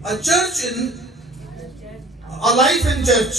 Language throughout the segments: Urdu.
A church in a life in church।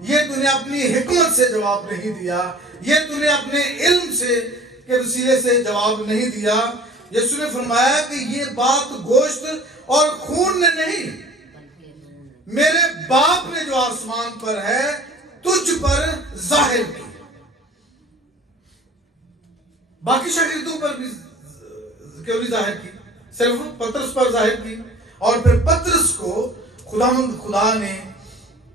یہ تو نے اپنی حکمت سے جواب نہیں دیا، یہ تو نے اپنے علم سے کے وسیلے سے جواب نہیں دیا۔ یسوع نے فرمایا کہ یہ بات گوشت اور خون نے نہیں، میرے باپ نے جو آسمان پر ہے تجھ پر ظاہر کی۔ باقی شاگردوں پر بھی کیوں نہیں ظاہر کی، صرف پترس پر ظاہر کی۔ اور پھر پترس کو خدا نے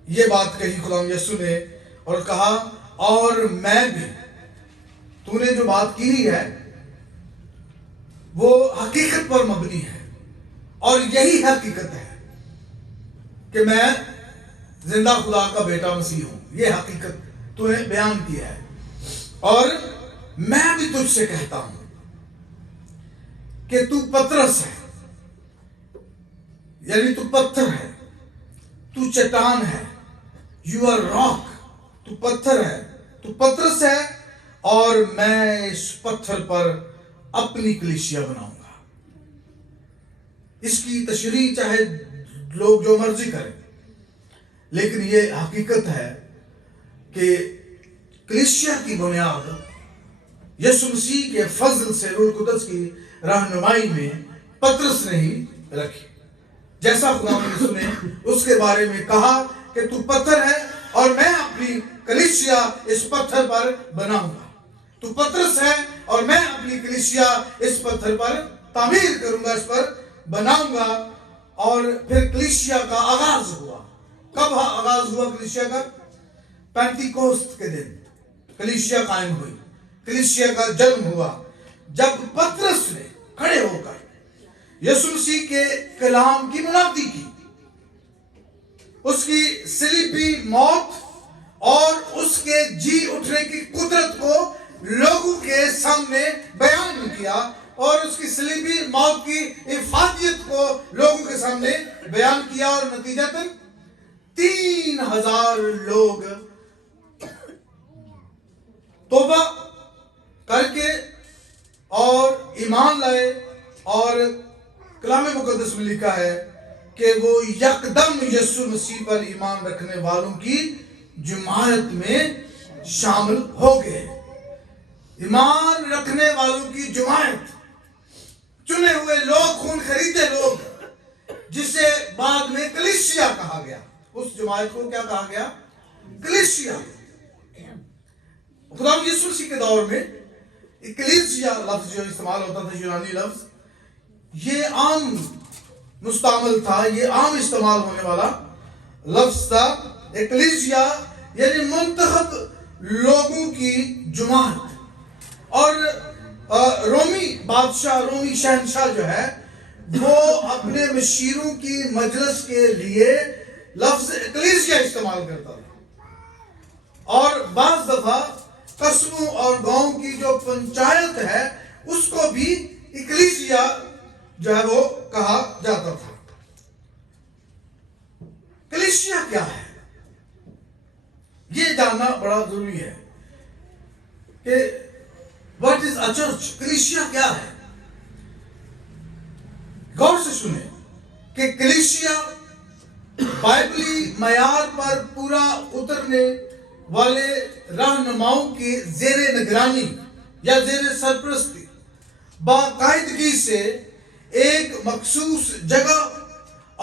یہ بات کہی، خدا یسوع نے، اور کہا اور میں بھی، تو نے جو بات کی ہے وہ حقیقت پر مبنی ہے، اور یہی حقیقت ہے کہ میں زندہ خدا کا بیٹا مسیح ہوں۔ یہ حقیقت تو نے بیان کیا ہے، اور میں بھی تجھ سے کہتا ہوں کہ تو پترس ہے، یعنی تو پتھر ہے، تو چٹان ہے، یو آر راک، تو پتھر ہے، تو پترس ہے، اور میں اس پتھر پر اپنی کلیسیا بناؤں گا۔ اس کی تشریح چاہے لوگ جو مرضی کریں، لیکن یہ حقیقت ہے کہ کلیسیا کی بنیاد یسوع مسیح کے فضل سے روح القدس کی رہنمائی میں پترس نے ہی رکھی، جیسا خدا یسوع نے اس کے بارے میں کہا کہ تو پتھر ہے اور میں اپنی کلیسیا اس پتھر پر بناؤں گا۔ تو پترس ہے اور میں اپنی کلیسیا اس پتھر پر تعمیر کروں گا، اس پر بناؤں گا۔ اور پھر کلیسیا کا آغاز ہوا۔ کب آغاز ہوا کلیسیا کا؟ پینتیکوست کے دن کلیسیا قائم ہوئی، کلیسیا کا جنم ہوا، جب پترس نے کھڑے ہو کر یسوع مسیح کے کلام کی منادی کی، اس کی صلیبی موت اور اس کے جی اٹھنے کی قدرت کو لوگوں کے سامنے بیان کیا، اور اس کی صلیبی موت کی افادیت کو لوگوں کے سامنے بیان کیا، اور نتیجتاً 3000 لوگ توبہ کر کے اور ایمان لائے، اور کلام مقدس میں لکھا ہے کہ وہ یکدم یسوع مسیح پر ایمان رکھنے والوں کی جماعت میں شامل ہو گئے۔ ایمان رکھنے والوں کی جماعت، چنے ہوئے لوگ، خون خریدے لوگ، جسے بعد میں کلیسیا کہا گیا۔ اس جماعت کو کیا کہا گیا؟ کلیسیا۔ خدا یسوع مسیح کے دور میں کلیسیا لفظ جو استعمال ہوتا تھا، یونانی لفظ، یہ عام مستعمل تھا، یہ عام استعمال ہونے والا لفظ تھا۔ ایکلیسیا یعنی منتخب لوگوں کی جماعت۔ اور رومی بادشاہ، رومی شہنشاہ جو ہے، وہ اپنے مشیروں کی مجلس کے لیے لفظ ایکلیسیا استعمال کرتا تھا، اور بعض دفعہ قصبوں اور گاؤں کی جو پنچایت ہے اس کو بھی ایکلیسیا جو ہے وہ کہا جاتا تھا۔ کلیسیا کیا ہے یہ جاننا بڑا ضروری ہے کہ واٹ از اے چرچ، کلیسیا کیا ہے۔ غور سے سنیں کہ کلیسیا بائبلی معیار پر پورا اترنے والے رہنماؤں کی زیر نگرانی یا زیر سرپرستی باقاعدگی سے ایک مخصوص جگہ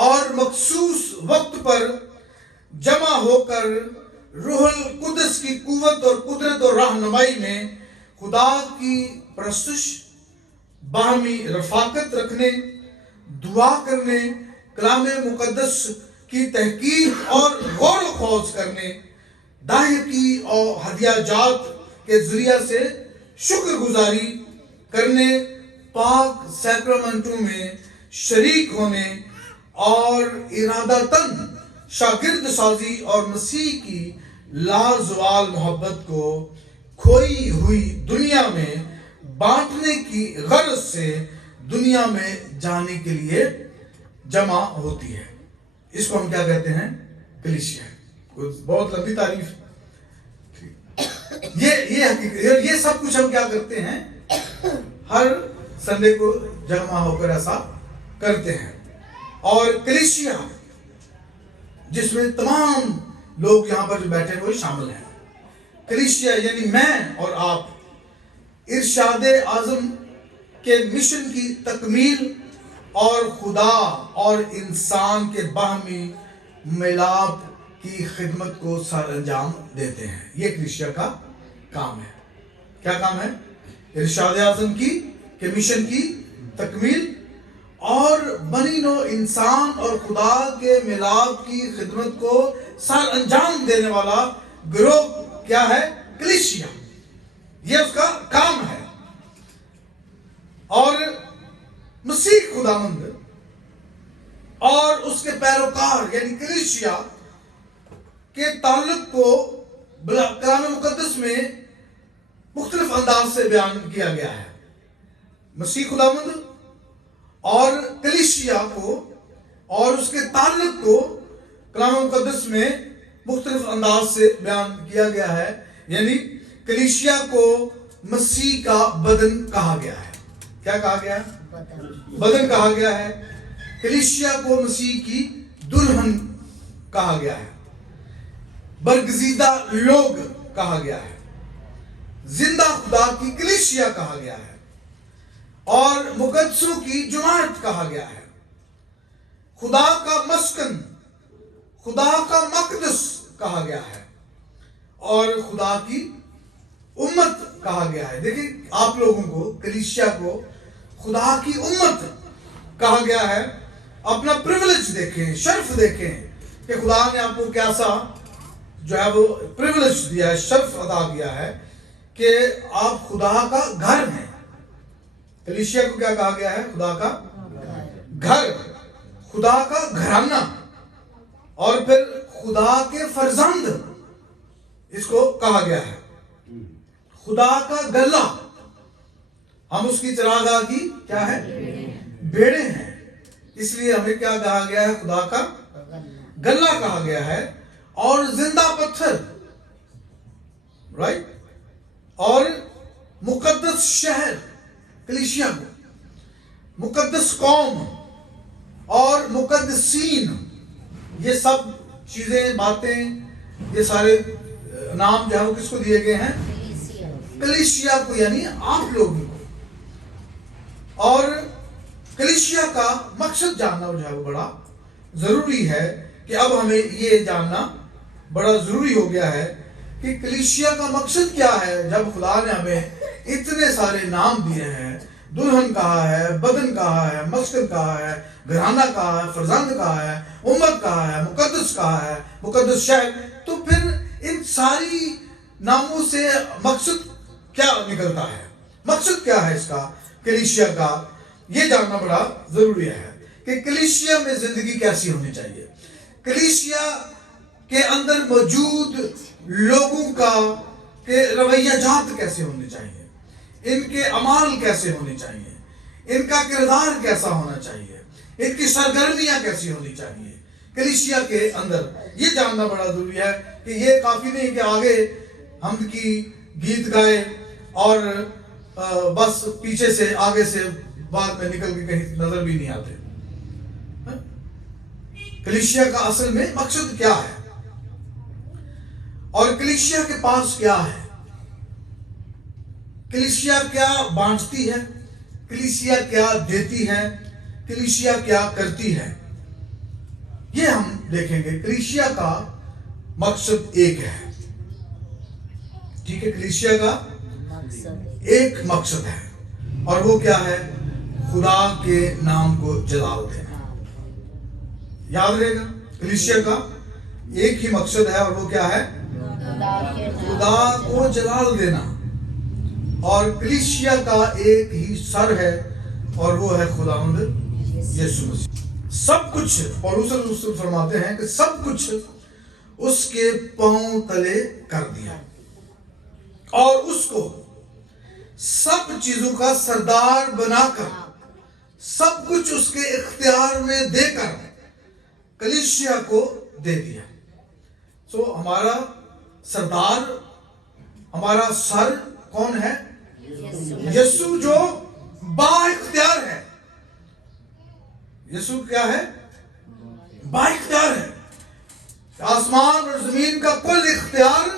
اور مخصوص وقت پر جمع ہو کر روح القدس کی قوت اور قدرت اور رہنمائی میں خدا کی پرستش، باہمی رفاقت رکھنے، دعا کرنے، کلام مقدس کی تحقیق اور غور و خوض کرنے، داہیکی اور ہدیہ جات کے ذریعہ سے شکر گزاری کرنے، پاک سیکرمنٹوں میں شریک ہونے، اور ارادتاً شاگرد سازی اور مسیح کی لازوال محبت کو کھوئی ہوئی دنیا میں بانٹنے کی غرض سے دنیا میں جانے کے لیے جمع ہوتی ہے۔ اس کو ہم کیا کہتے ہیں؟ کلیسیا۔ بہت لمبی تعریف۔ یہ حقیقت، یہ سب کچھ ہم کیا کرتے ہیں؟ ہر سنڈے کو جمع ہو کر ایسا کرتے ہیں۔ اور کلیسیا جس میں تمام لوگ یہاں پر جو بیٹھے ہوئے شامل ہیں. کلیسیا یعنی میں اور آپ ارشاد اعظم کے مشن کی تکمیل اور خدا اور انسان کے باہمی ملاپ کی خدمت کو سر انجام دیتے ہیں. یہ کلیسیا کا کام ہے. کیا کام ہے؟ ارشاد اعظم کے مشن کی تکمیل اور بنی نوع انسان اور خدا کے ملاپ کی خدمت کو سر انجام دینے والا گروہ کیا ہے؟ کلیسیا. یہ اس کا کام ہے. اور مسیح خداوند اور اس کے پیروکار یعنی کلیسیا کے تعلق کو کلام مقدس میں مختلف انداز سے بیان کیا گیا ہے. مسیح خداوند اور کلیسیا کو اور اس کے تعلق کو کلام مقدس میں مختلف انداز سے بیان کیا گیا ہے. یعنی کلیسیا کو مسیح کا بدن کہا گیا ہے. کیا کہا گیا ہے؟ بدن کہا گیا ہے. کلیسیا کو مسیح کی دلہن کہا گیا ہے. برگزیدہ لوگ کہا گیا ہے. زندہ خدا کی کلیسیا کہا گیا ہے. اور مقدسوں کی جماعت کہا گیا ہے. خدا کا مسکن، خدا کا مقدس کہا گیا ہے. اور خدا کی امت کہا گیا ہے. دیکھیں آپ لوگوں کو، کلیسیا کو خدا کی امت کہا گیا ہے. اپنا پریولیج دیکھیں، شرف دیکھیں کہ خدا نے آپ کو کیسا جو ہے وہ پریولیج دیا ہے، شرف عطا کیا ہے کہ آپ خدا کا گھر ہیں. کلیسیا کو کیا کہا گیا ہے؟ خدا کا گھر، خدا کا گھرانہ، اور پھر خدا کے فرزند اس کو کہا گیا ہے. خدا کا گلہ، ہم اس کی چراگاہ کی کیا ہے؟ بیڑے ہیں. اس لیے ہمیں کیا کہا گیا ہے؟ خدا کا گلہ کہا گیا ہے. اور زندہ پتھر، رائٹ، اور مقدس شہر کلیسیا کو، مقدس قوم اور مقدسین، یہ سب چیزیں، باتیں، یہ سارے نام جو ہے وہ کس کو دیے گئے ہیں؟ کلیسیا کو، یعنی آپ لوگوں کو. اور کلیسیا کا مقصد جاننا جو ہے وہ بڑا ضروری ہے کہ اب ہمیں یہ جاننا بڑا ضروری ہو گیا ہے کہ کلیسیا کا مقصد کیا ہے. جب خدا نے ہمیں اتنے سارے نام دیے ہیں، دلہن کہا ہے، بدن کہا ہے، مسکن کہا ہے، گھرانہ کہا ہے، فرزند کہا ہے، امت کہا ہے، مقدس کہا ہے، مقدس شہر، تو پھر ان ساری ناموں سے مقصد کیا نکلتا ہے؟ مقصد کیا ہے اس کا، کلیسیا کا؟ یہ جاننا بڑا ضروری ہے کہ کلیسیا میں زندگی کیسی ہونی چاہیے. کلیسیا کے اندر موجود لوگوں کا کہ رویہ جات کیسے ہونے چاہیے، ان کے اعمال کیسے ہونے چاہیے، ان کا کردار کیسا ہونا چاہیے، ان کی سرگرمیاں کیسی ہونی چاہیے کلیسیا کے اندر، یہ جاننا بڑا ضروری ہے. کہ یہ کافی نہیں کہ آگے حمد کی گیت گائے اور بس پیچھے سے آگے سے بعد میں نکل کے کہیں نظر بھی نہیں آتے. کلیسیا کا اصل میں مقصد کیا ہے اور کلیسیا کے پاس کیا ہے؟ کلیسیا کیا بانٹتی ہے؟ کلیسیا کیا دیتی ہے؟ کلیسیا کیا کرتی ہے؟ یہ ہم دیکھیں گے. کلیسیا کا مقصد ایک ہے. ٹھیک ہے، کلیسیا کا ایک مقصد ہے اور وہ کیا ہے؟ خدا کے نام کو جلال دینا. یاد رہے گا، کلیسیا کا ایک ہی مقصد ہے اور وہ کیا ہے؟ خدا کو جلال دینا. اور کلیسیا کا ایک ہی سر ہے اور وہ ہے خداوند یسوع مسیح. سب کچھ پولس رسول فرماتے ہیں کہ سب کچھ اس کے پاؤں تلے کر دیا اور اس کو سب چیزوں کا سردار بنا کر، سب کچھ اس کے اختیار میں دے کر کلیسیا کو دے دیا. سو ہمارا سردار، ہمارا سر کون ہے؟ یسوع، جو با اختیار ہے. یسوع کیا ہے؟ با اختیار ہے. آسمان اور زمین کا کل اختیار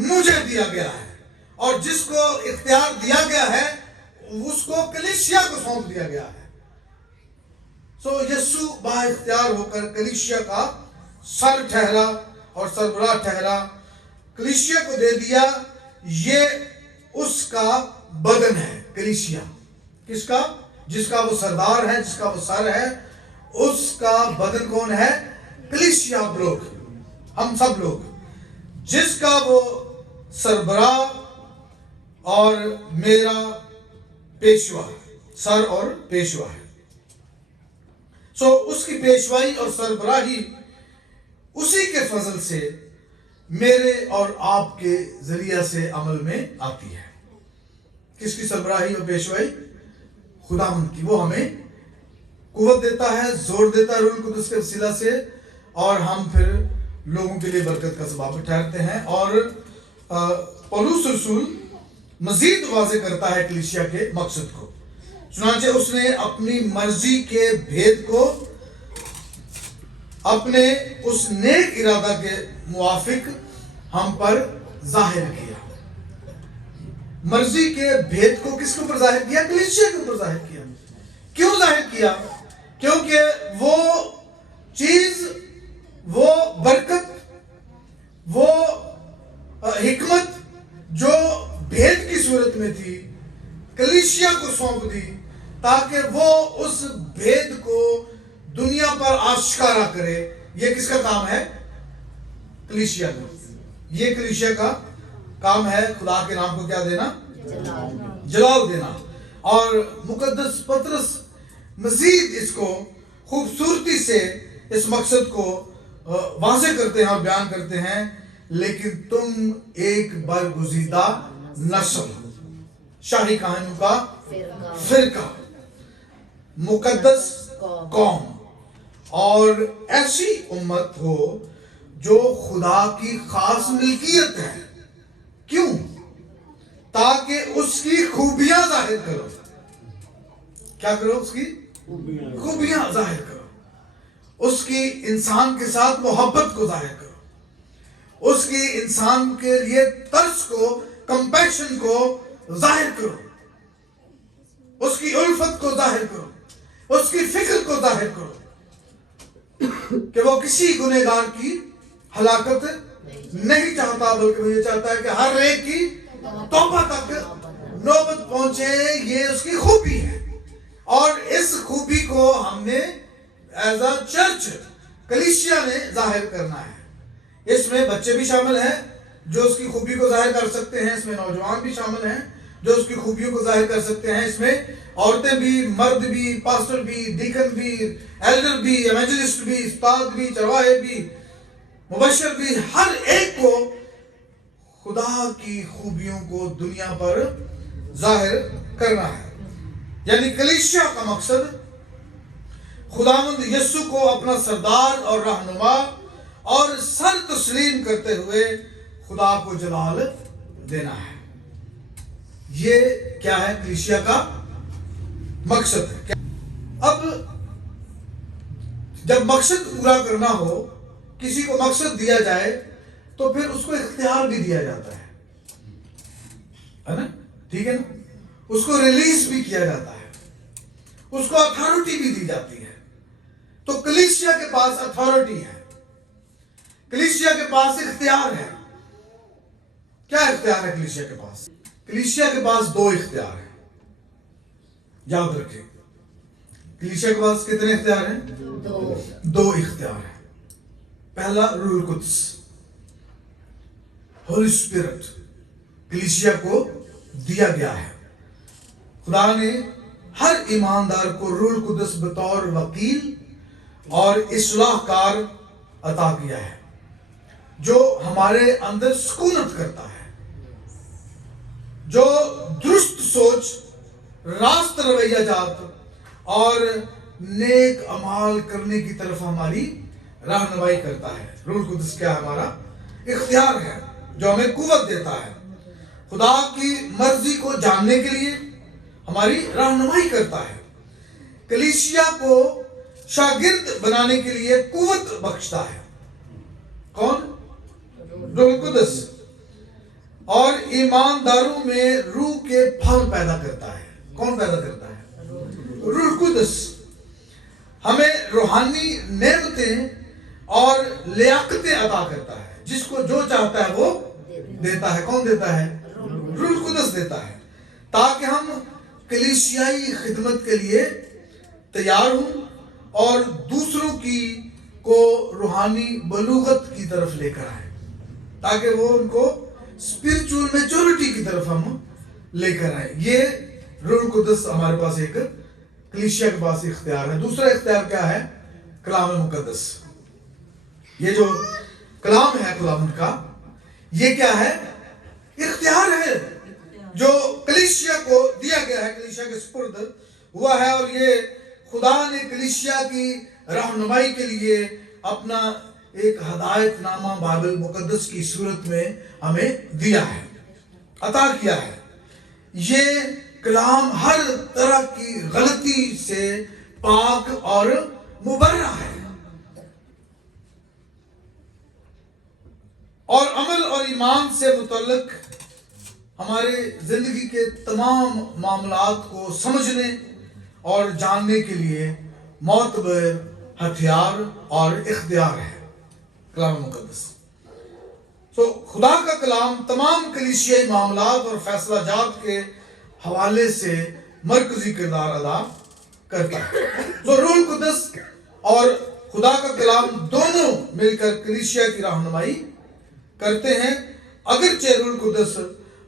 مجھے دیا گیا ہے، اور جس کو اختیار دیا گیا ہے اس کو کلیسیا کو سونپ دیا گیا ہے۔ سو یسوع با اختیار ہو کر کلیسیا کا سر ٹھہرا اور سربراہ ٹھہرا، کلیسیا کو دے دیا۔ یہ اس کا بدن ہے کلیسیا، کس کا؟ جس کا وہ سردار ہے، جس کا وہ سر ہے، اس کا بدن کون ہے؟ کلیسیا لوگ، ہم سب لوگ، جس کا وہ سربراہ اور میرا پیشوا، سر اور پیشوا ہے۔ سو اس کی پیشوائی اور سربراہی اسی کے فضل سے میرے اور آپ کے ذریعہ سے عمل میں آتی ہے۔ کس کی سربراہی اور پیشوائی؟ خداوند کی۔ وہ ہمیں قوت دیتا ہے، زور دیتا ہے روح القدس کے وسیلہ سے، اور ہم پھر لوگوں کے لیے برکت کا سبب ٹھہرتے ہیں۔ اور پولس رسول مزید واضح کرتا ہے کلیسیا کے مقصد کو، چنانچہ اس نے اپنی مرضی کے بھید کو اپنے اس نیک ارادہ کے موافق ہم پر ظاہر کیا۔ مرضی کے بھید کو کس کے اوپر ظاہر کیا؟ کلیسیا کے اوپر ظاہر کیا۔ کیوں ظاہر کیا؟ کیونکہ وہ چیز، وہ برکت، وہ حکمت جو بھید کی صورت میں تھی، کلیسیا کو سونپ دی تاکہ وہ اس بھید کو دنیا پر آشکارا کرے۔ یہ کس کا کام ہے؟ کلیسیا کا۔ یہ کلیسیا کا کام ہے خدا کے نام کو کیا دینا؟ جلال دینا۔ اور مقدس پطرس مزید اس کو خوبصورتی سے اس مقصد کو واضح کرتے ہیں اور بیان کرتے ہیں، لیکن تم ایک برگزیدہ نسل، شاہی کہانیوں کا فرقہ، مقدس قوم، اور ایسی امت ہو جو خدا کی خاص ملکیت ہے۔ کیوں؟ تاکہ اس کی خوبیاں ظاہر کرو۔ کیا کرو؟ اس کی خوبیاں ظاہر کرو، اس کی انسان کے ساتھ محبت کو ظاہر کرو، اس کی انسان کے لیے ترس کو، کمپیشن کو ظاہر کرو، اس کی الفت کو ظاہر کرو، اس کی فکر کو ظاہر کرو کہ وہ کسی گنہگار کی ہلاکت نہیں چاہتا، بلکہ وہ یہ چاہتا ہے کہ ہر ایک کی توبہ تک نوبت پہنچے۔ یہ اس کی خوبی ہے، اور اس خوبی کو ہم نے ایز اے چرچ، کلیسیا نے ظاہر کرنا ہے۔ اس میں بچے بھی شامل ہیں جو اس کی خوبی کو ظاہر کر سکتے ہیں، اس میں نوجوان بھی شامل ہیں جو اس کی خوبیوں کو ظاہر کر سکتے ہیں، اس میں عورتیں بھی، مرد بھی، پاسٹر بھی، ڈیکن بھی، ایلڈر بھی، ایونجلسٹ بھی، استاد بھی، چرواہے بھی، مبشر بھی، ہر ایک کو خدا کی خوبیوں کو دنیا پر ظاہر کرنا ہے۔ یعنی کلیسیا کا مقصد خداوند یسوع کو اپنا سردار اور رہنما اور سر تسلیم کرتے ہوئے خدا کو جلال دینا ہے۔ یہ کیا ہے؟ کلیسیا کا مقصد ہے۔ اب جب مقصد پورا کرنا ہو، کسی کو مقصد دیا جائے تو پھر اس کو اختیار بھی دیا جاتا ہے نا؟ ٹھیک ہے نا؟ اس کو ریلیز بھی کیا جاتا ہے، اس کو اتھارٹی بھی دی جاتی ہے۔ تو کلیسیا کے پاس اتھارٹی ہے، کلیسیا کے پاس اختیار ہے۔ کیا اختیار ہے کلیسیا کے پاس؟ کلیسیا کے پاس دو اختیار ہیں، یاد رکھیں۔ کلیسیا کے پاس کتنے اختیار ہیں؟ دو اختیار ہیں۔ پہلا روح القدس، ہولی اسپرٹ، کلیسیا کو دیا گیا ہے۔ خدا نے ہر ایماندار کو روح القدس بطور وکیل اور اصلاح کار عطا کیا ہے، جو ہمارے اندر سکونت کرتا ہے، جو درست سوچ، راست رویہ جات اور نیک اعمال کرنے کی طرف ہماری رہنمائی کرتا ہے۔ روح القدس کیا ہمارا اختیار ہے جو ہمیں قوت دیتا ہے، خدا کی مرضی کو جاننے کے لیے ہماری رہنمائی کرتا ہے، کلیسیا کو شاگرد بنانے کے لیے قوت بخشتا ہے۔ کون؟ روح القدس. اور ایمانداروں میں روح کے پھل پیدا کرتا ہے. کون پیدا کرتا ہے؟ روح القدس. ہمیں روحانی نعمتیں اور لیاقتیں عطا کرتا ہے. جس کو جو چاہتا ہے وہ دیتا ہے. کون دیتا ہے؟ روح القدس دیتا ہے، تاکہ ہم کلیسیائی خدمت کے لیے تیار ہوں اور دوسروں کو روحانی بلوغت کی طرف لے کر آئے، تاکہ وہ ان کو اسپرچول میچورٹی کی طرف ہم لے کر آئیں. یہ روح القدس ہمارے پاس ایک کلیسیا کے پاس اختیار ہے. دوسرا اختیار کیا ہے؟ کلام مقدس. یہ جو کلام ہے خداوند کا، یہ کیا ہے؟ اختیار ہے جو کلیسیا کو دیا گیا ہے، کلیسیا کے سپرد ہوا ہے. اور یہ خدا نے کلیسیا کی رہنمائی کے لیے اپنا ایک ہدایت نامہ بائبل مقدس کی صورت میں ہمیں دیا ہے، عطا کیا ہے. یہ کلام ہر طرح کی غلطی سے پاک اور مبرہ ہے، اور عمل اور ایمان سے متعلق ہمارے زندگی کے تمام معاملات کو سمجھنے اور جاننے کے لیے معتبر ہتھیار اور اختیار ہے کلام مقدس. خدا کا کلام تمام کلیسیائی معاملات اور فیصلہ جات کے حوالے سے مرکزی کردار ادا کرتا ہے. روح القدس اور خدا کا کلام دونوں مل کر کلیسیا کی رہنمائی کرتے ہیں. اگرچہ روح القدس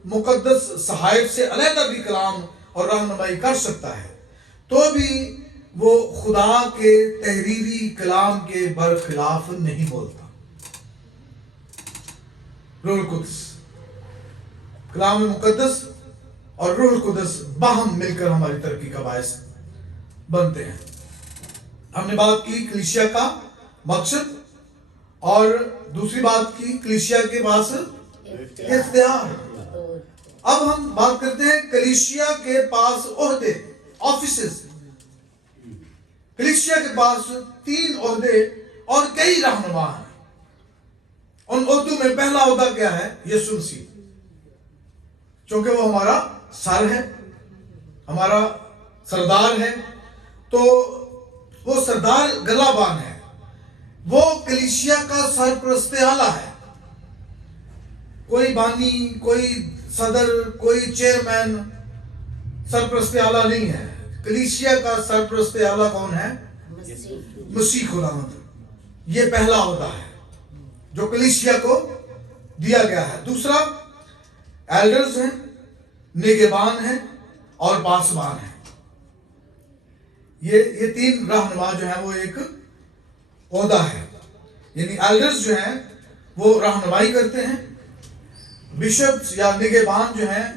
مقدس صحائف سے علیحدہ بھی کلام اور رہنمائی کر سکتا ہے، تو بھی وہ خدا کے تحریری کلام کے برخلاف نہیں بولتا. روح القدس، کلام مقدس اور روح القدس باہم مل کر ہماری ترقی کا باعث بنتے ہیں. ہم نے بات کی کلیسیا کا مقصد، اور دوسری بات کی کلیسیا کے پاس اختیار. اب ہم بات کرتے ہیں کلیسیا کے پاس عہدے، آفیسز. کلیسیا کے پاس 3 عہدے اور کئی رہنما ہیں. ان عہدوں میں پہلا عہدہ کیا ہے؟ یسوع مسیح. چونکہ وہ ہمارا سر ہے، ہمارا سردار ہے، تو وہ سردار گلابان ہے. وہ کلیسیا کا سرپرست اعلیٰ ہے. کوئی بانی، کوئی صدر، کوئی چیئرمین سرپرست اعلیٰ نہیں ہے. کلیسیا کا سرپرست اعلیٰ کون ہے؟ مسیح خداوند. یہ پہلا عہدہ ہے جو کلیسیا کو دیا گیا ہے. دوسرا ایلڈرز ہیں، نگہبان ہیں اور پاسبان ہیں. یہ 3 رہنما جو ہیں وہ ایک عہدہ ہے. یعنی ایلڈرز جو ہیں وہ رہنمائی کرتے ہیں، بشپس یا نگہبان جو ہیں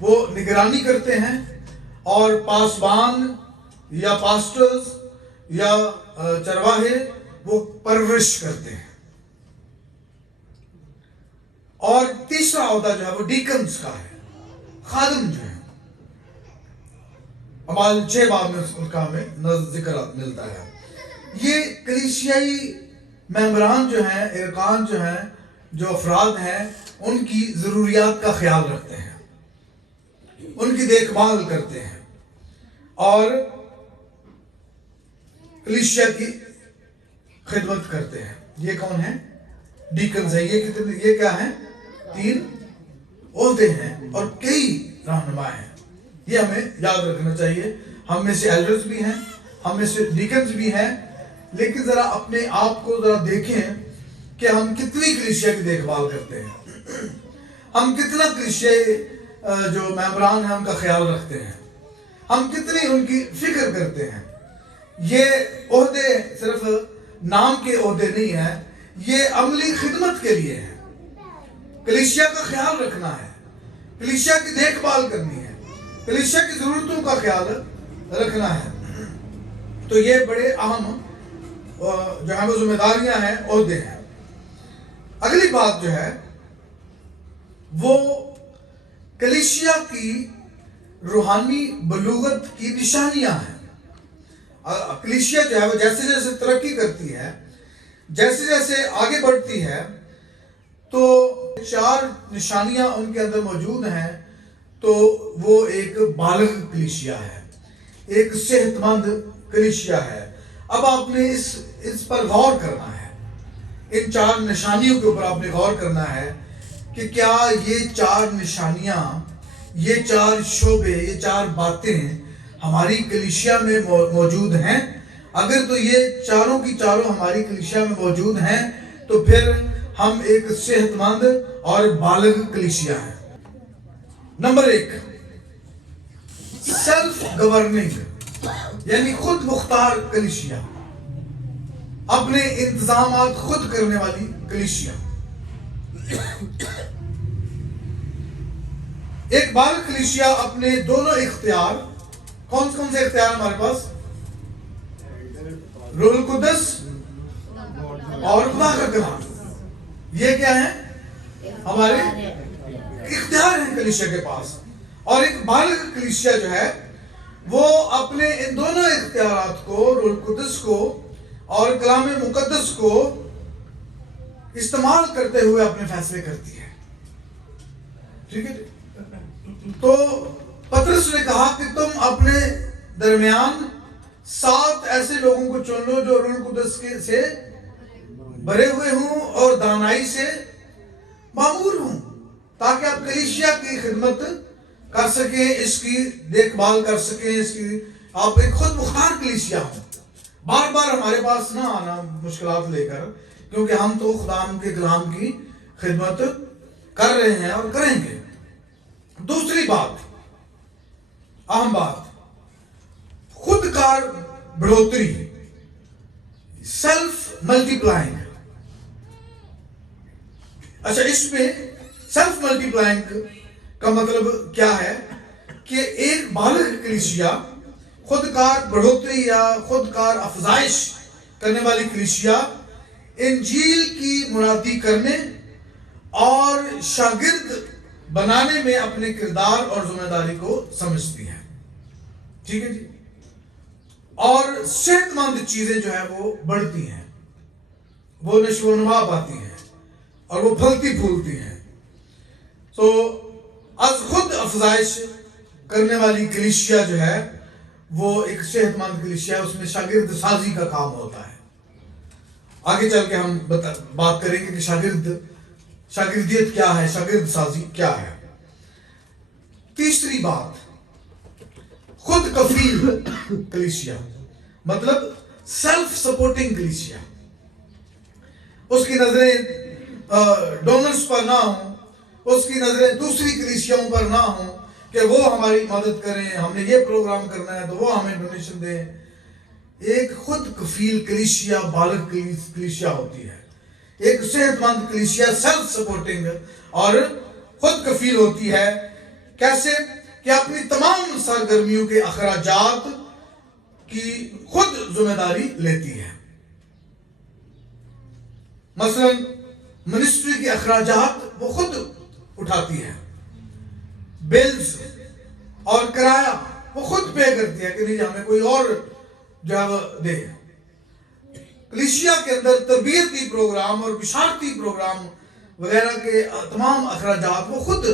وہ نگرانی کرتے ہیں، اور پاسبان یا پاسٹرز یا چرواہے وہ پرورش کرتے ہیں. اور تیسرا عہدہ جو ہے وہ ڈیکنز کا ہے، خادم جو ہے. اعمال 6 باب میں اس کا ہمیں ذکر ملتا ہے. یہ کلیسیائی ممبران جو ہیں، ارکان جو ہیں، جو افراد ہیں، ان کی ضروریات کا خیال رکھتے ہیں، ان کی دیکھ بھال کرتے ہیں، اور کلیسیا کی خدمت کرتے ہیں. یہ کون ہیں؟ ڈیکنز ہیں. یہ کیا ہیں؟ 3 عہدے ہیں اور کئی رہنما ہیں. یہ ہمیں یاد رکھنا چاہیے. ہم میں سے ایلڈرز بھی ہیں، ہم میں سے ڈیکنز بھی ہیں، لیکن ذرا اپنے آپ کو ذرا دیکھیں کہ ہم کتنی کلیسیا کی دیکھ بھال کرتے ہیں، ہم کتنا کلیسیائی جو ممبران ہیں ان کا خیال رکھتے ہیں، ہم کتنی ان کی فکر کرتے ہیں. یہ عہدے صرف نام کے عہدے نہیں ہیں، یہ عملی خدمت کے لیے ہے. کلیسیا کا خیال رکھنا ہے، کلیسیا کی دیکھ بھال کرنی ہے، کلیسیا کی ضرورتوں کا خیال رکھنا ہے. تو یہ بڑے اہم جو ہے وہ ذمہ داریاں ہیں، عہدے ہیں. اگلی بات جو ہے وہ کلیسیا کی روحانی بلوغت کی نشانیاں ہیں. کلیسیا جو ہے وہ جیسے جیسے ترقی کرتی ہے، جیسے جیسے آگے بڑھتی ہے، تو 4 نشانیاں ان کے اندر موجود ہیں. تو وہ ایک بالغ کلیسیا ہے, ایک صحت مند کلیسیا ہے. اب آپ نے اس پر غور کرنا ہے, ان 4 نشانیوں کے اوپر آپ نے غور کرنا ہے کہ کیا یہ 4 نشانیاں, یہ 4 شعبے, یہ 4 باتیں ہماری کلیسیا میں موجود ہیں. اگر تو یہ چاروں کی چاروں ہماری کلیسیا میں موجود ہیں تو پھر ہم ایک صحت مند اور بالغ کلیسیا ہیں. نمبر 1, سیلف گورننگ, یعنی خود مختار کلیسیا, اپنے انتظامات خود کرنے والی کلیسیا. ایک بالغ کلیسیا اپنے دونوں اختیار, کون سے اختیار ہمارے پاس؟ روح القدس اور خدا کا کلام. یہ کیا ہے؟ ہمارے اختیار ہیں کلیسیا کے پاس. اور ایک بالغ کلیسیا جو ہے وہ اپنے ان دونوں اختیارات کو, روح القدس کو اور کلام مقدس کو استعمال کرتے ہوئے اپنے فیصلے کرتی ہے. ٹھیک ہے. تو پطرس نے کہا کہ تم اپنے درمیان 7 ایسے لوگوں کو چن لو جو روح القدس سے بھرے ہوئے ہوں اور دانائی سے معمور ہوں, تاکہ آپ کلیسیا کی خدمت کر سکیں, اس کی دیکھ بھال کر سکیں, اس کی آپ ایک خود مختار کلیسیا ہوں. بار بار ہمارے پاس نہ آنا مشکلات لے کر, کیونکہ ہم تو خدا کے کلام کی خدمت کر رہے ہیں اور کریں گے. دوسری بات, اہم بات, خود کار بڑھوتری, سیلف ملٹی پلائنگ. اچھا, اس میں سیلف ملٹی پلائنگ کا مطلب کیا ہے کہ ایک بالغ کلیسیا, خود کار بڑھوتری یا خود کار افزائش کرنے والی کلیسیا انجیل کی منادی کرنے اور شاگرد بنانے میں اپنے کردار اور ذمہ داری کو سمجھتی ہے. ٹھیک ہے جی. اور صحت مند چیزیں جو ہے وہ بڑھتی ہیں, وہ نشو و نما پاتی ہیں اور وہ پھلتی پھولتی ہیں. تو از خود افزائش کرنے والی کلیسیا جو ہے وہ ایک صحت مند کلیسیا, اس میں شاگرد سازی کا کام ہوتا ہے. آگے چل کے ہم بات کریں گے کہ شاگردیت کیا ہے, شاگرد سازی کیا ہے. تیسری بات, خود کفیل کلیسیا, مطلب سیلف سپورٹنگ کلیسیا. اس کی نظریں ڈونرز پر نہ ہوں, اس کی نظریں دوسری کلیسیاؤں پر نہ ہوں کہ وہ ہماری مدد کریں, ہم نے یہ پروگرام کرنا ہے تو وہ ہمیں ڈونیشن دیں. ایک خود کفیل کلیسیا بالغ کلیسیا ہوتی ہے. ایک صحت مند کلیسیا سیلف سپورٹنگ اور خود کفیل ہوتی ہے. کیسے؟ کہ اپنی تمام سرگرمیوں کے اخراجات کی خود ذمہ داری لیتی ہے. مثلا منسٹری کے اخراجات وہ خود اٹھاتی ہے, بلز اور کرایہ وہ خود پے کرتی ہے کہ نہیں ہمیں کوئی اور جو ہے وہ دے. کلیسیا کے اندر تربیتی پروگرام اور بشارتی پروگرام وغیرہ کے تمام اخراجات وہ خود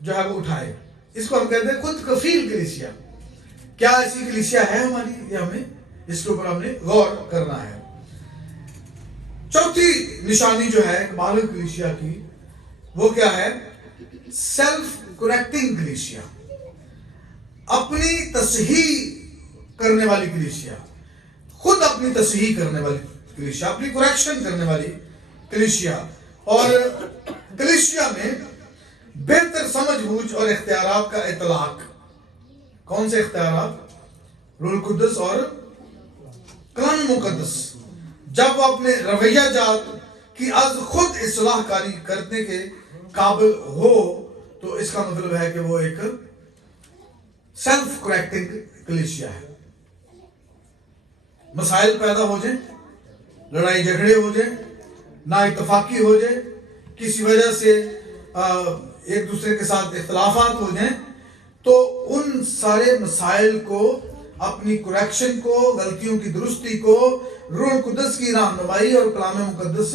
جو ہے وہ اٹھائے. اس کو ہم کہتے ہیں خود کفیل کلیسیا. کیا ایسی کلیسیا ہے ہماری, یہ ہمیں اس کے اوپر ہم نے غور کرنا ہے. چوتھی نشانی جو ہے بالغ کلیسیا کی وہ کیا ہے؟ سیلف کریکٹنگ کلیسیا, اپنی تصحیح کرنے والی کلیسیا, خود اپنی تصحیح کرنے والی کلیسیا, اپنی کریکشن کرنے والی کلیسیا. اور کلیسیا میں بہتر سمجھ بوجھ اور اختیارات کا اطلاق. کون سے اختیارات؟ روح القدس اور کلام مقدس. جب وہ اپنے رویہ جات کی از خود اصلاح کاری کرنے کے قابل ہو تو اس کا مطلب ہے کہ وہ ایک سیلف کریکٹنگ کلیسیا ہے. مسائل پیدا ہو جائیں, لڑائی جھگڑے ہو جائیں, نا اتفاقی ہو جائے, کسی وجہ سے ایک دوسرے کے ساتھ اختلافات ہو جائیں, تو ان سارے مسائل کو, اپنی کریکشن کو, غلطیوں کی درستی کو روح القدس کی رہنمائی اور کلام مقدس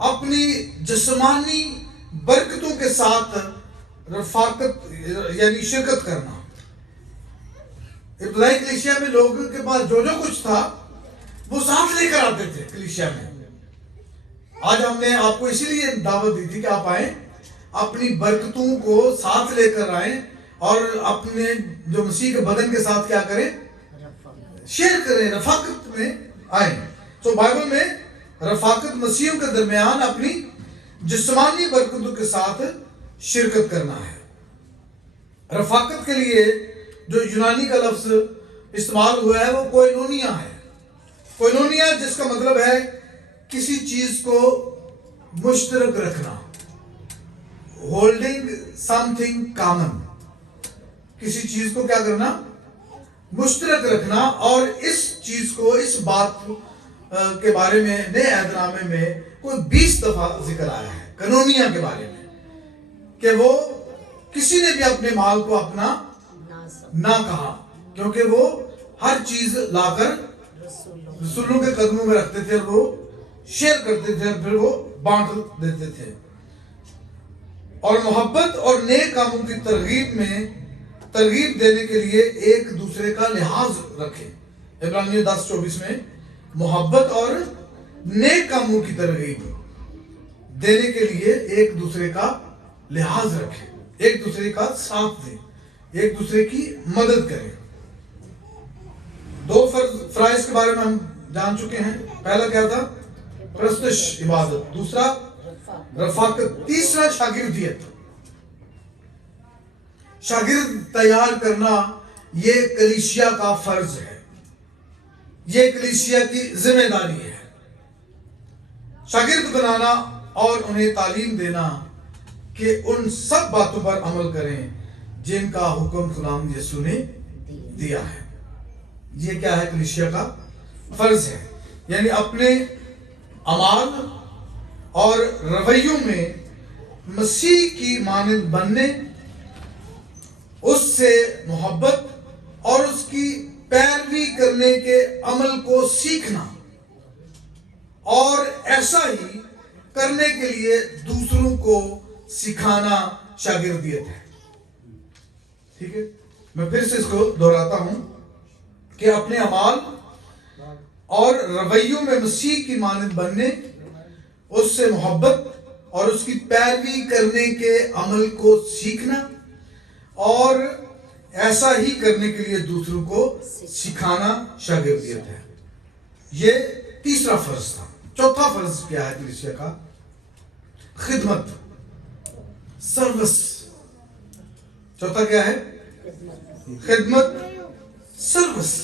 اپنی جسمانی برکتوں کے ساتھ رفاقت یعنی شرکت کرنا. ابتدائی کلیسیا میں لوگوں کے پاس جو کچھ تھا وہ ساتھ لے کر آتے تھے کلیسیا میں. آج ہم نے آپ کو اسی لیے دعوت دی تھی کہ آپ آئیں, اپنی برکتوں کو ساتھ لے کر آئیں اور اپنے جو مسیح کے بدن کے ساتھ کیا کریں, شیئر کریں, رفاقت میں آئیں. تو بائبل میں رفاقت مسیحوں کے درمیان اپنی جسمانی برکتوں کے ساتھ شرکت کرنا ہے. رفاقت کے لیے جو یونانی کا لفظ استعمال ہوا ہے وہ کوئنونیا ہے. کوئنونیا جس کا مطلب ہے کسی چیز کو مشترک رکھنا, ہولڈنگ سم تھنگ کامن. کسی چیز کو کیا کرنا, مشترک رکھنا. اور اس چیز کو, اس بات کے بارے میں نئے عہد نامے میں کوئی 20 دفعہ ذکر آیا ہے کنونیا کے بارے میں, کہ وہ کسی نے بھی اپنے مال کو اپنا نہ کہا, کیونکہ وہ ہر چیز لا کر رسولوں کے قدموں میں رکھتے تھے اور وہ شیئر کرتے تھے اور پھر وہ بانٹ دیتے تھے. اور محبت اور نیک کاموں کی ترغیب دینے کے لیے ایک دوسرے کا لحاظ رکھیں. عبرانیوں 10:24 میں محبت اور نیک کاموں کی ترغیب دینے کے لیے ایک دوسرے کا لحاظ رکھیں, ایک دوسرے کا ساتھ دیں, ایک دوسرے کی مدد کریں. 2 فرائض کے بارے میں ہم جان چکے ہیں. پہلا کیا تھا, پرستش عبادت. دوسرا رفاقت. تیسرا شاگردیت. شاگرد تیار کرنا یہ کلیسیا کا فرض ہے, یہ کلیسیا کی ذمہ داری ہے. شاگرد بنانا اور انہیں تعلیم دینا کہ ان سب باتوں پر عمل کریں جن کا حکم خداوند یسوع نے دیا ہے. یہ کیا ہے, کلیسیا کا فرض ہے. یعنی اپنے اعمال اور رویوں میں مسیح کی مانند بننے, اس سے محبت اور اس کی پیروی کرنے کے عمل کو سیکھنا, اور ایسا ہی کرنے کے لیے دوسروں کو سکھانا شاگردیت ہے. ٹھیک ہے, میں پھر سے اس کو دہراتا ہوں کہ اپنے اعمال اور رویوں میں مسیح کی مانند بننے, اس سے محبت اور اس کی پیروی کرنے کے عمل کو سیکھنا, اور ایسا ہی کرنے کے لیے دوسروں کو سکھانا شاگردیت ہے. یہ تیسرا فرض تھا. چوتھا فرض کیا ہے کلیسیا کا, خدمت, سروس. چوتھا کیا ہے, خدمت, سروس,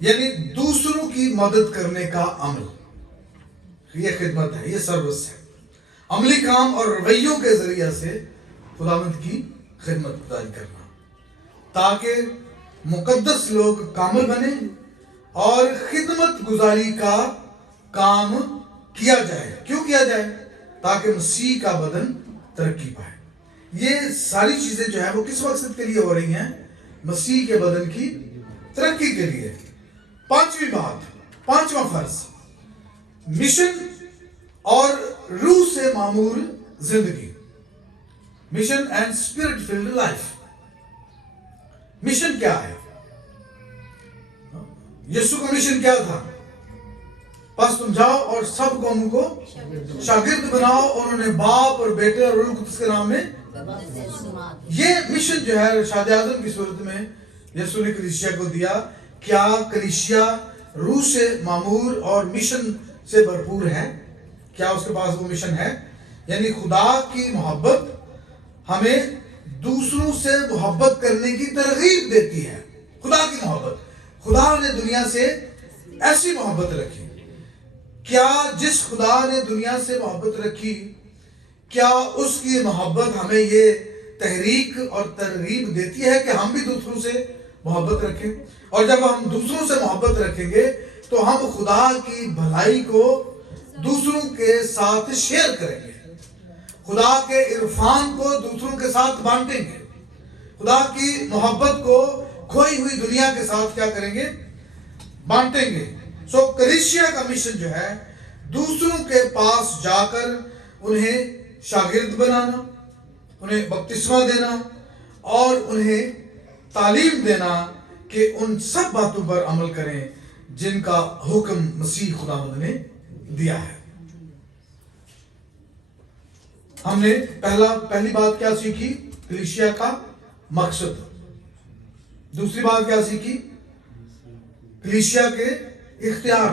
یعنی دوسروں کی مدد کرنے کا عمل. یہ خدمت ہے, یہ سروس ہے. عملی کام اور رویوں کے ذریعے سے خداوند کی خدمت گزاری کرنا, تاکہ مقدس لوگ کامل بنے اور خدمت گزاری کا کام کیا جائے. کیوں کیا جائے؟ تاکہ مسیح کا بدن ترقی پائے. یہ ساری چیزیں جو ہے وہ کس مقصد کے لیے ہو رہی ہیں, مسیح کے بدن کی ترقی کے لیے. پانچویں بات, پانچواں فرض, مشن اور روح سے معمور زندگی. Mission and spirit filled life. Mission کیا ہے؟ یسوع کا مشن کیا تھا؟ بس تم جاؤ اور سب قوموں کو شاگرد بناؤ اور انہیں باپ اور بیٹے اور روح القدس کے نام میں. یہ مشن جو ہے شاد اعظم کی صورت میں یسوع نے کلیسیا کو دیا. کیا کلیسیا روح سے معمور اور مشن سے بھرپور ہے؟ کیا اس کے پاس وہ مشن ہے؟ یعنی خدا کی محبت ہمیں دوسروں سے محبت کرنے کی ترغیب دیتی ہے. خدا کی محبت, خدا نے دنیا سے ایسی محبت رکھی. کیا جس خدا نے دنیا سے محبت رکھی, کیا اس کی محبت ہمیں یہ تحریک اور ترغیب دیتی ہے کہ ہم بھی دوسروں سے محبت رکھیں؟ اور جب ہم دوسروں سے محبت رکھیں گے تو ہم خدا کی بھلائی کو دوسروں کے ساتھ شیئر کریں گے, خدا کے عرفان کو دوسروں کے ساتھ بانٹیں گے, خدا کی محبت کو کھوئی ہوئی دنیا کے ساتھ کیا کریں گے, بانٹیں گے. سو کلیسیا کا مشن جو ہے دوسروں کے پاس جا کر انہیں شاگرد بنانا، انہیں بپتسمہ دینا اور انہیں تعلیم دینا کہ ان سب باتوں پر عمل کریں جن کا حکم مسیح خداوند نے دیا ہے۔ ہم نے پہلی بات کیا سیکھی؟ کلیسیا کا مقصد۔ دوسری بات کیا سیکھی؟ کلیسیا کے اختیار۔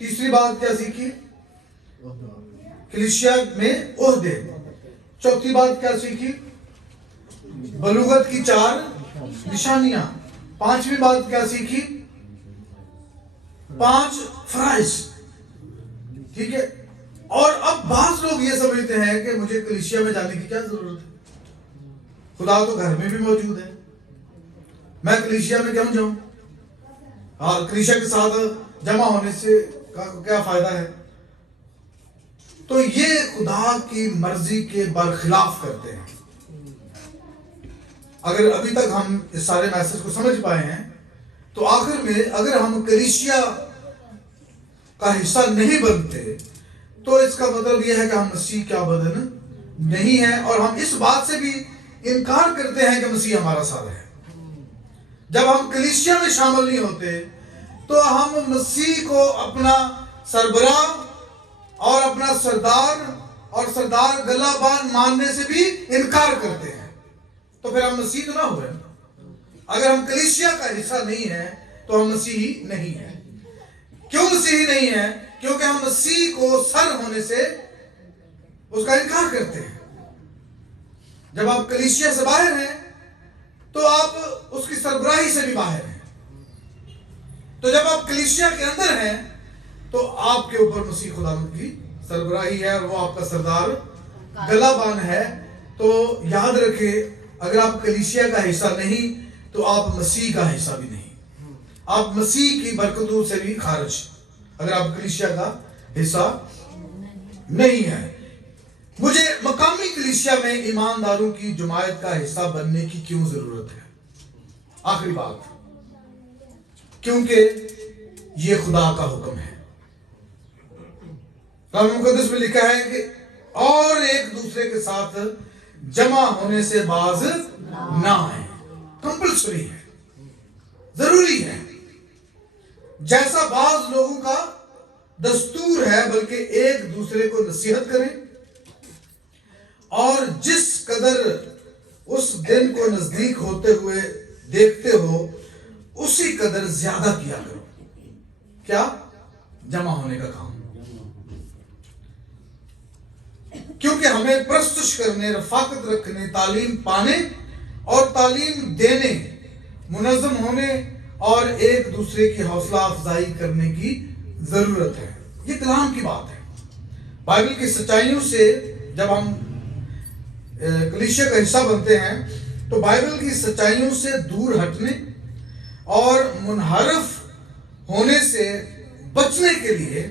تیسری بات کیا سیکھی؟ کلیسیا میں عہدے۔ چوتھی بات کیا سیکھی؟ بلوغت کی 4 نشانیاں۔ پانچویں بات کیا سیکھی؟ 5 فرائض۔ ٹھیک ہے۔ اور اب بعض لوگ یہ سمجھتے ہیں کہ مجھے کلیسیا میں جانے کی کیا ضرورت ہے، خدا تو گھر میں بھی موجود ہے، میں کلیسیا میں کیوں جاؤں، اور کلیسیا کے ساتھ جمع ہونے سے کیا فائدہ ہے؟ تو یہ خدا کی مرضی کے برخلاف کرتے ہیں۔ اگر ابھی تک ہم اس سارے میسج کو سمجھ پائے ہیں تو آخر میں اگر ہم کلیسیا کا حصہ نہیں بنتے تو اس کا مطلب یہ ہے کہ ہم مسیح کا بدن نہیں ہے، اور ہم اس بات سے بھی انکار کرتے ہیں کہ مسیح ہمارا سر ہے۔ جب ہم کلیسیا میں شامل نہیں ہوتے تو ہم مسیح کو اپنا سربراہ اور اپنا سردار اور سردار گلہ بان ماننے سے بھی انکار کرتے ہیں، تو پھر ہم مسیح تو نہ ہوئے۔ اگر ہم کلیسیا کا حصہ نہیں ہیں تو ہم مسیحی نہیں ہیں۔ کیوں مسیحی نہیں ہیں؟ کیونکہ ہم مسیح کو سر ہونے سے اس کا انکار کرتے ہیں۔ جب آپ کلیسیا سے باہر ہیں تو آپ اس کی سربراہی سے بھی باہر ہیں، تو جب آپ کلیسیا کے اندر ہیں تو آپ کے اوپر مسیح خداوند کی سربراہی ہے اور وہ آپ کا سردار گلہ بان ہے۔ تو یاد رکھیں، اگر آپ کلیسیا کا حصہ نہیں تو آپ مسیح کا حصہ بھی نہیں، آپ مسیح کی برکتوں سے بھی خارج اگر آپ کلیسیا کا حصہ نہیں ہے۔ مجھے مقامی کلیسیا میں ایمانداروں کی جماعت کا حصہ بننے کی کیوں ضرورت ہے؟ آخری بات، کیونکہ یہ خدا کا حکم ہے۔ قرآن مقدس میں لکھا ہے کہ اور ایک دوسرے کے ساتھ جمع ہونے سے باز نہ آئیں۔ کمپلسری ہے، ضروری ہے۔ جیسا بعض لوگوں کا دستور ہے، بلکہ ایک دوسرے کو نصیحت کریں، اور جس قدر اس دن کو نزدیک ہوتے ہوئے دیکھتے ہو اسی قدر زیادہ کیا کرو۔ کیا؟ جمع ہونے کا کام۔ کیونکہ ہمیں پرستش کرنے، رفاقت رکھنے، تعلیم پانے اور تعلیم دینے، منظم ہونے اور ایک دوسرے کی حوصلہ افزائی کرنے کی ضرورت ہے۔ یہ کلام کی بات ہے۔ بائبل کی سچائیوں سے جب ہم کلیسیا کا حصہ بنتے ہیں تو بائبل کی سچائیوں سے دور ہٹنے اور منحرف ہونے سے بچنے کے لیے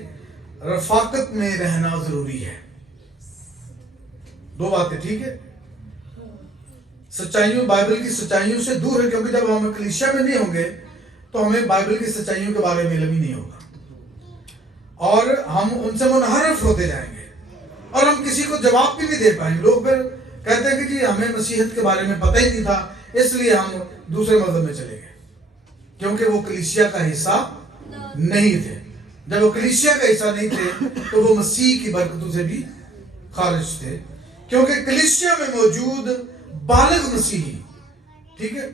رفاقت میں رہنا ضروری ہے۔ 2 باتیں، ٹھیک ہے؟ بائبل کی سچائیوں سے دور ہے، کیونکہ جب ہم کلیسیا میں نہیں ہوں گے تو ہمیں بائبل کی سچائیوں کے بارے میں علم ہی نہیں ہوگا، اور ہم ان سے منحرف ہوتے جائیں گے اور ہم کسی کو جواب بھی نہیں دے پائیں گے۔ لوگ پھر کہتے ہیں کہ جی ہمیں مسیحیت کے بارے میں پتہ ہی نہیں تھا، اس لیے ہم دوسرے مذہب میں چلے گئے، کیونکہ وہ کلیسیا کا حصہ نہیں تھے۔ جب وہ کلیسیا کا حصہ نہیں تھے تو وہ مسیح کی برکتوں سے بھی خارج تھے، کیونکہ کلیسیا میں موجود بالغ مسیحی، ٹھیک ہے،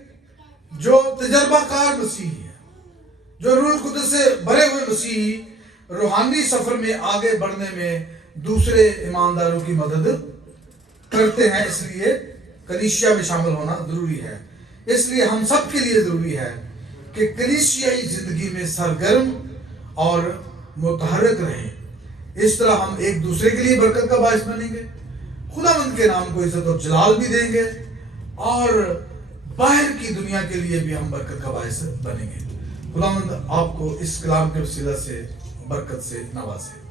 جو تجربہ کار مسیحی ہے، جو روح القدس سے بھرے ہوئے مسیحی روحانی سفر میں آگے بڑھنے میں دوسرے ایمانداروں کی مدد کرتے ہیں۔ اس لیے کلیسیا میں شامل ہونا ضروری ہے۔ اس لیے ہم سب کے لیے ضروری ہے کہ کلیسیائی زندگی میں سرگرم اور متحرک رہیں۔ اس طرح ہم ایک دوسرے کے لیے برکت کا باعث بنیں گے، خداوند کے نام کو عزت و جلال بھی دیں گے، اور باہر کی دنیا کے لیے بھی ہم برکت کا باعث بنیں گے۔ خداوند آپ کو اس کلام کے وسیلہ سے برکت سے نوازے۔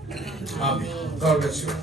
آمین۔ God bless you.